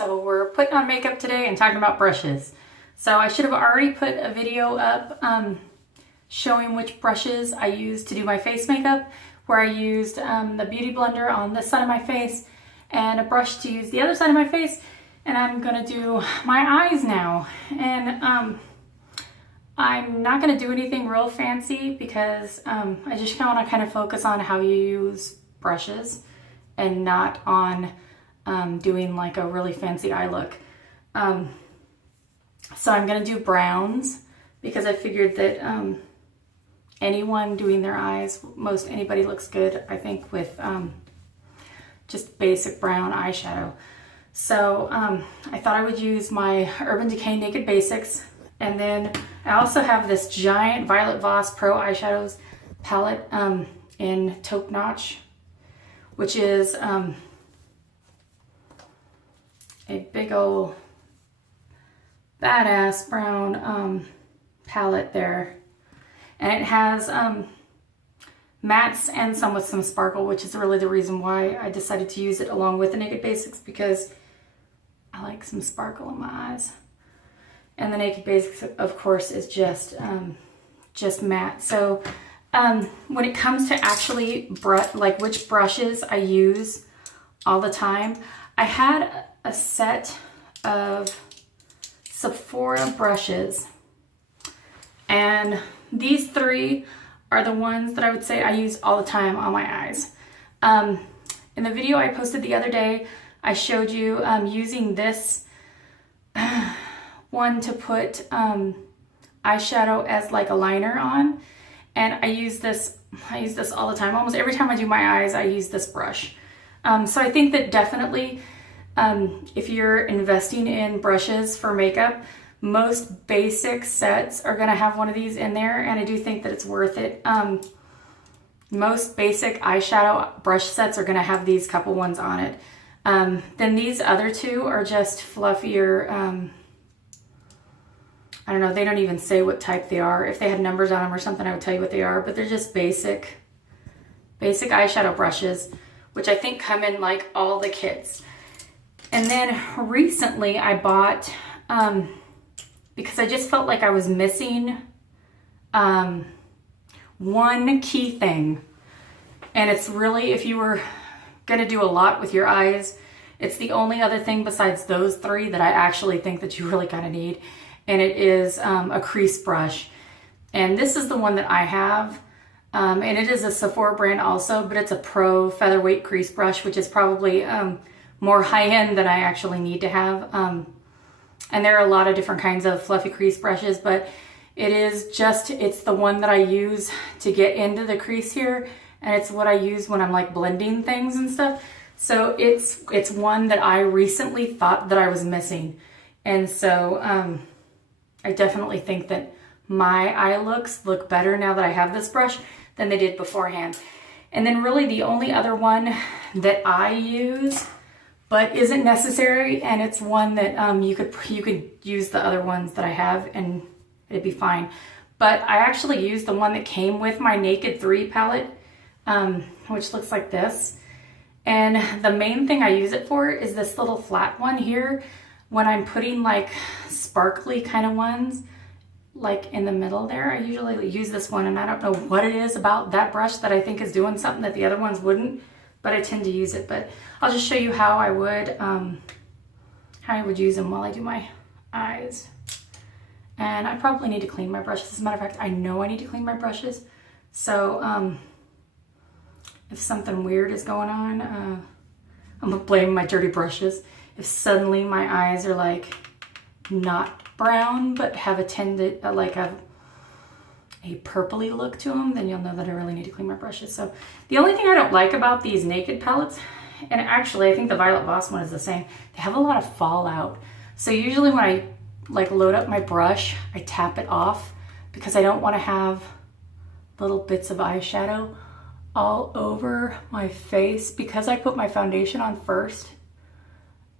So we're putting on makeup today and talking about brushes. So I should have already put a video up showing which brushes I use to do my face makeup, where I used the Beauty Blender on this side of my face and a brush to use the other side of my face. And I'm gonna do my eyes now. And I'm not gonna do anything real fancy because I just wanna kind of focus on how you use brushes and not on doing like a really fancy eye look. So I'm gonna do browns because I figured that anyone doing their eyes, most anybody looks good, I think, with just basic brown eyeshadow. So I thought I would use my Urban Decay Naked Basics, and then I also have this giant Violet Voss Pro eyeshadows palette in Taupe Notch, which is a big old badass brown palette there. And it has mattes and some with some sparkle, which is really the reason why I decided to use it along with the Naked Basics, because I like some sparkle in my eyes. And the Naked Basics, of course, is just matte. So when it comes to actually which brushes I use all the time, I had a set of Sephora brushes, and these three are the ones that I would say I use all the time on my eyes. In the video I posted the other day, I showed you using this one to put eyeshadow as like a liner on, and I use this all the time. Almost every time I do my eyes, I use this brush. So I think that definitely if you're investing in brushes for makeup, most basic sets are gonna have one of these in there, and I do think that it's worth it. Most basic eyeshadow brush sets are gonna have these couple ones on it. Then these other two are just fluffier. I don't know, they don't even say what type they are. If they had numbers on them or something, I would tell you what they are, but they're just basic eyeshadow brushes, which I think come in like all the kits. And then recently I bought, because I just felt like I was missing one key thing. And it's really, if you were gonna do a lot with your eyes, it's the only other thing besides those three that I actually think that you really kind of need. And it is a crease brush. And this is the one that I have. And it is a Sephora brand also, but it's a Pro Featherweight crease brush, which is probably more high-end than I actually need to have. And there are a lot of different kinds of fluffy crease brushes, but it's the one that I use to get into the crease here. And it's what I use when I'm like blending things and stuff. So it's one that I recently thought that I was missing. And so I definitely think that my eye looks look better now that I have this brush than they did beforehand. And then really the only other one that I use but isn't necessary, and it's one that you could use the other ones that I have and it'd be fine. But I actually used the one that came with my Naked 3 palette, which looks like this. And the main thing I use it for is this little flat one here. When I'm putting like sparkly kind of ones, like in the middle there, I usually use this one, and I don't know what it is about that brush that I think is doing something that the other ones wouldn't, but I tend to use it. But I'll just show you how I would use them while I do my eyes. And I probably need to clean my brushes. As a matter of fact, I know I need to clean my brushes. So if something weird is going on, I'm gonna blame my dirty brushes. If suddenly my eyes are like not brown, but have a purpley look to them, then you'll know that I really need to clean my brushes. So the only thing I don't like about these Naked palettes, and actually I think the Violet Voss one is the same, they have a lot of fallout. So usually when I like load up my brush, I tap it off because I don't want to have little bits of eyeshadow all over my face, because I put my foundation on first.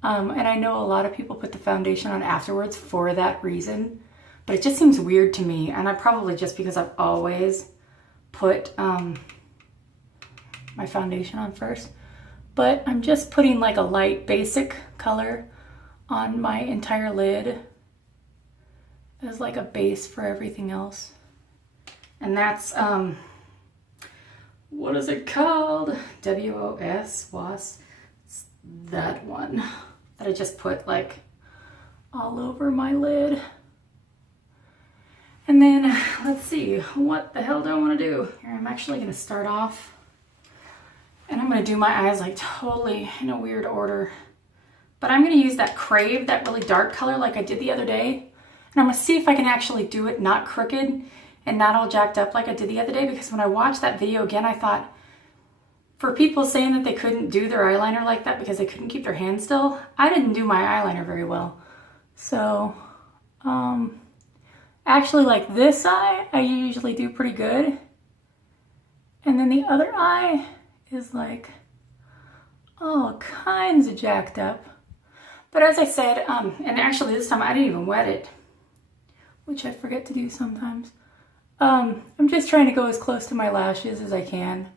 And I know a lot of people put the foundation on afterwards for that reason, but it just seems weird to me. And I probably just because I've always put my foundation on first. But I'm just putting like a light basic color on my entire lid as like a base for everything else. And that's, what is it called? WOS. It's that one that I just put like all over my lid. And then let's see, what the hell do I want to do? Here, I'm actually going to start off and I'm going to do my eyes like totally in a weird order. But I'm going to use that Crave, that really dark color like I did the other day. And I'm going to see if I can actually do it not crooked and not all jacked up like I did the other day, because when I watched that video again, I thought, for people saying that they couldn't do their eyeliner like that because they couldn't keep their hands still, I didn't do my eyeliner very well. So, actually like this eye, I usually do pretty good. And then the other eye is like all kinds of jacked up. But as I said, and actually this time I didn't even wet it, which I forget to do sometimes. I'm just trying to go as close to my lashes as I can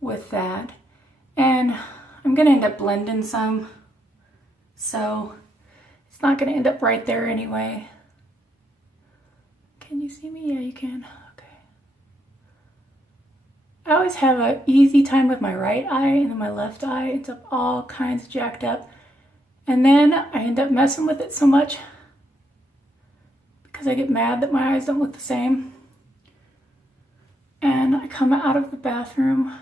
with that. And I'm gonna end up blending some, so it's not gonna end up right there anyway. Can you see me? Yeah, you can. Okay. I always have an easy time with my right eye, and then my left eye ends up all kinds of jacked up. And then I end up messing with it so much because I get mad that my eyes don't look the same. And I come out of the bathroom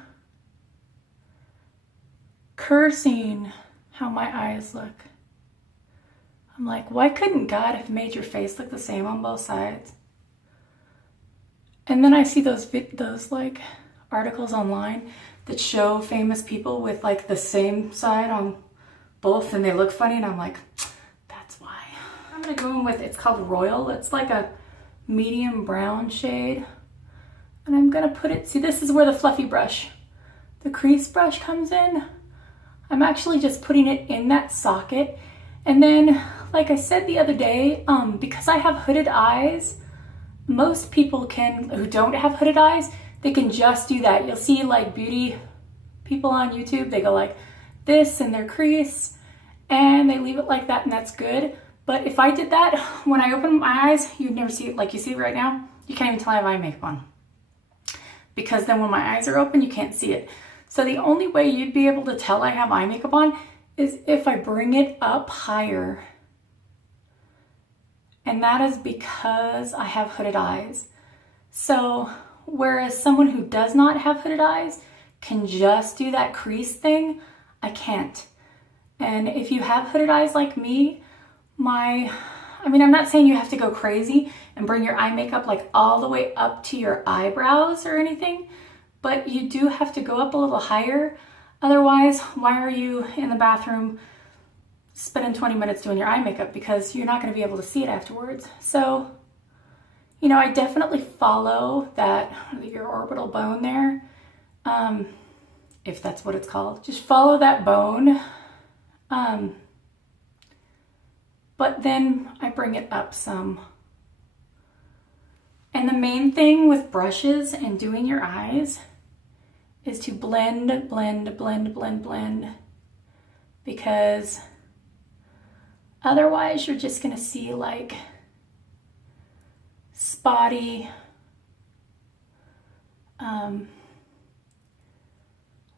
cursing how my eyes look. I'm like, why couldn't God have made your face look the same on both sides? And then I see those like articles online that show famous people with like the same side on both and they look funny, and I'm like, that's why. I'm gonna go in with, it's called Royal. It's like a medium brown shade. And I'm gonna put it, see, this is where the fluffy brush, the crease brush comes in. I'm actually just putting it in that socket. And then, like I said the other day, because I have hooded eyes, most people who don't have hooded eyes, they can just do that. You'll see like beauty people on YouTube, they go like this in their crease and they leave it like that, and that's good. But if I did that, when I open my eyes, you'd never see it like you see right now. You can't even tell I have eye makeup on, because then when my eyes are open, you can't see it. So the only way you'd be able to tell I have eye makeup on is if I bring it up higher. And that is because I have hooded eyes. So whereas someone who does not have hooded eyes can just do that crease thing, I can't. And if you have hooded eyes like me, I'm not saying you have to go crazy and bring your eye makeup like all the way up to your eyebrows or anything, but you do have to go up a little higher. Otherwise, why are you in the bathroom spending 20 minutes doing your eye makeup? Because you're not going to be able to see it afterwards. So, you know, I definitely follow your orbital bone there, if that's what it's called. Just follow that bone. But then I bring it up some. And the main thing with brushes and doing your eyes is to blend, blend, blend, blend, blend. Because otherwise you're just gonna see like spotty,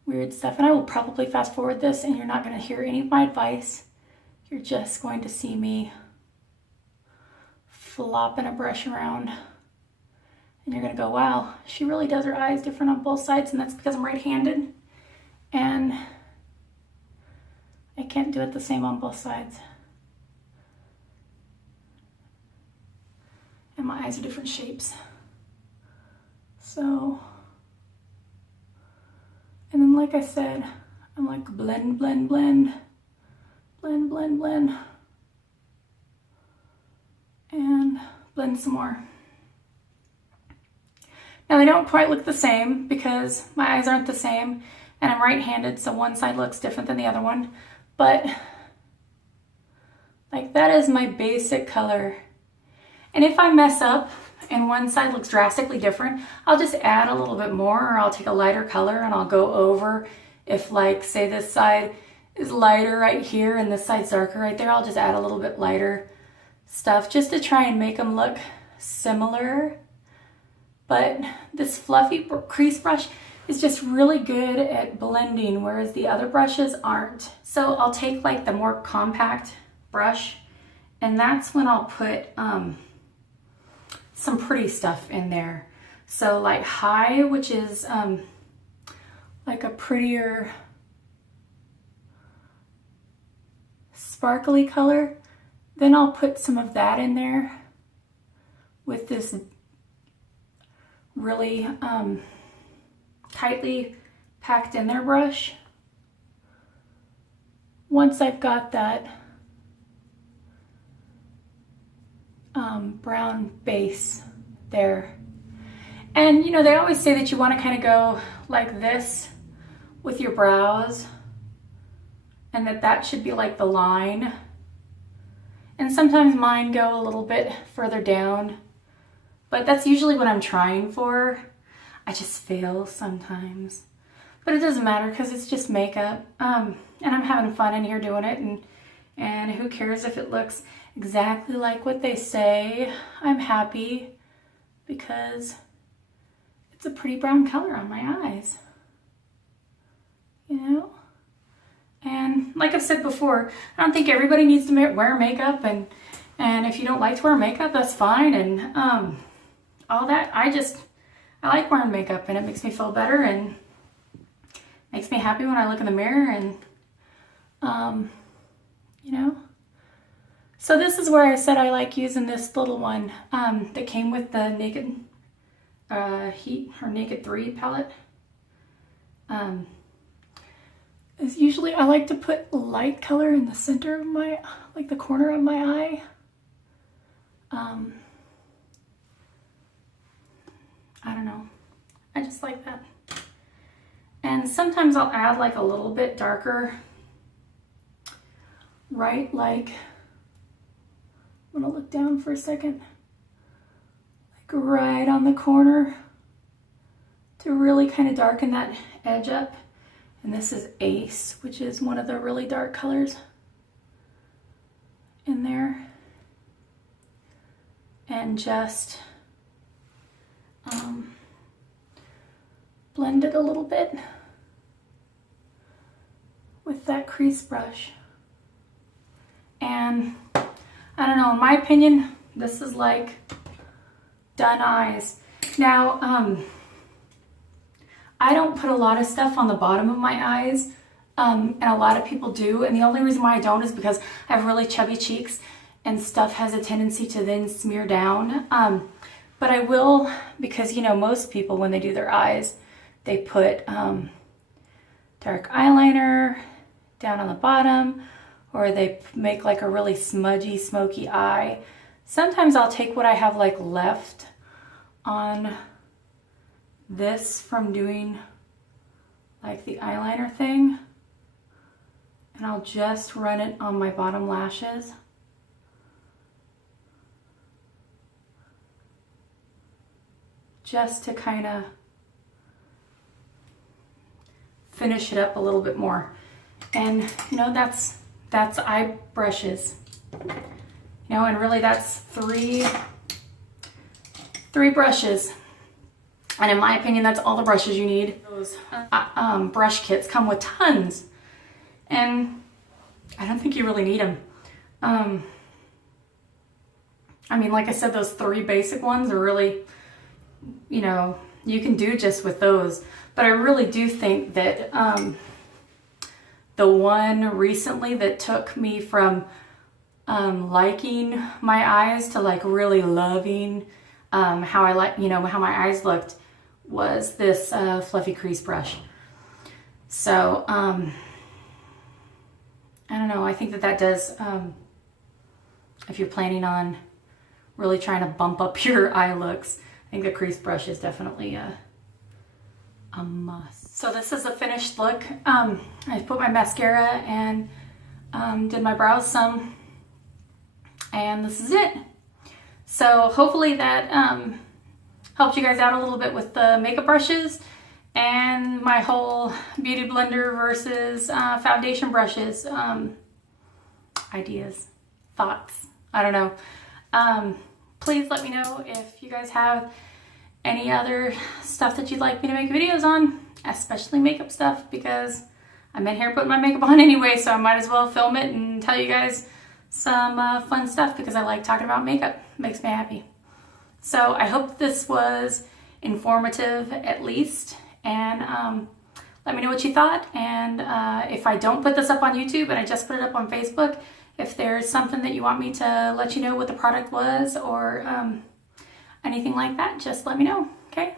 weird stuff. And I will probably fast forward this and you're not gonna hear any of my advice. You're just going to see me flopping a brush around. And you're gonna go, wow, she really does her eyes different on both sides, and that's because I'm right-handed. And I can't do it the same on both sides. And my eyes are different shapes. So, and then like I said, I'm like blend, blend, blend. Blend, blend, blend, and blend some more. Now they don't quite look the same because my eyes aren't the same, and I'm right-handed, so one side looks different than the other one, but like that is my basic color. And if I mess up and one side looks drastically different, I'll just add a little bit more, or I'll take a lighter color and I'll go over if, like, say this side is lighter right here and this side's darker right there, I'll just add a little bit lighter stuff just to try and make them look similar. But this fluffy crease brush is just really good at blending, whereas the other brushes aren't. So I'll take like the more compact brush, and that's when I'll put some pretty stuff in there. So like High, which is like a prettier sparkly color, then I'll put some of that in there with this really tightly packed in there brush. Once I've got that brown base there. And you know, they always say that you want to kind of go like this with your brows, and that should be like the line. And sometimes mine go a little bit further down, but that's usually what I'm trying for. I just fail sometimes, but it doesn't matter because it's just makeup. And I'm having fun in here doing it, and who cares if it looks exactly like what they say. I'm happy because it's a pretty brown color on my eyes, you know? And like I've said before, I don't think everybody needs to wear makeup, and if you don't like to wear makeup, that's fine, and all that. I like wearing makeup, and it makes me feel better and makes me happy when I look in the mirror, and you know. So this is where I said I like using this little one that came with the Naked Heat or Naked 3 palette. Is usually I like to put light color in the center of my, like the corner of my eye. I don't know. I just like that. And sometimes I'll add like a little bit darker, right? Like, I'm gonna look down for a second. Like right on the corner to really kind of darken that edge up. And this is Ace, which is one of the really dark colors in there. And just blend it a little bit with that crease brush. And I don't know, in my opinion, this is like done eyes. Now, I don't put a lot of stuff on the bottom of my eyes, and a lot of people do, and the only reason why I don't is because I have really chubby cheeks and stuff has a tendency to then smear down. But I will, because you know, most people when they do their eyes, they put dark eyeliner down on the bottom, or they make like a really smudgy, smoky eye. Sometimes I'll take what I have like left on this from doing like the eyeliner thing, and I'll just run it on my bottom lashes. Just to kind of finish it up a little bit more. And you know, that's eye brushes. You know, and really that's three brushes. And in my opinion, that's all the brushes you need. Those brush kits come with tons. And I don't think you really need them. I mean, like I said, those 3 basic ones are really, you know, you can do just with those. But I really do think that the one recently that took me from liking my eyes to like really loving how I like, you know, how my eyes looked was this fluffy crease brush. So I don't know, I think that does, if you're planning on really trying to bump up your eye looks, I think the crease brush is definitely a must. So this is a finished look. I put my mascara and did my brows some, and this is it. So hopefully that helped you guys out a little bit with the makeup brushes. and my whole beauty blender versus foundation brushes ideas, thoughts. I don't know. Please let me know if you guys have any other stuff that you'd like me to make videos on, especially makeup stuff, because I'm in here putting my makeup on anyway, so I might as well film it and tell you guys some fun stuff because I like talking about makeup. It makes me happy. So I hope this was informative at least, and let me know what you thought. And if I don't put this up on YouTube and I just put it up on Facebook, if there's something that you want me to let you know what the product was or anything like that, just let me know, okay?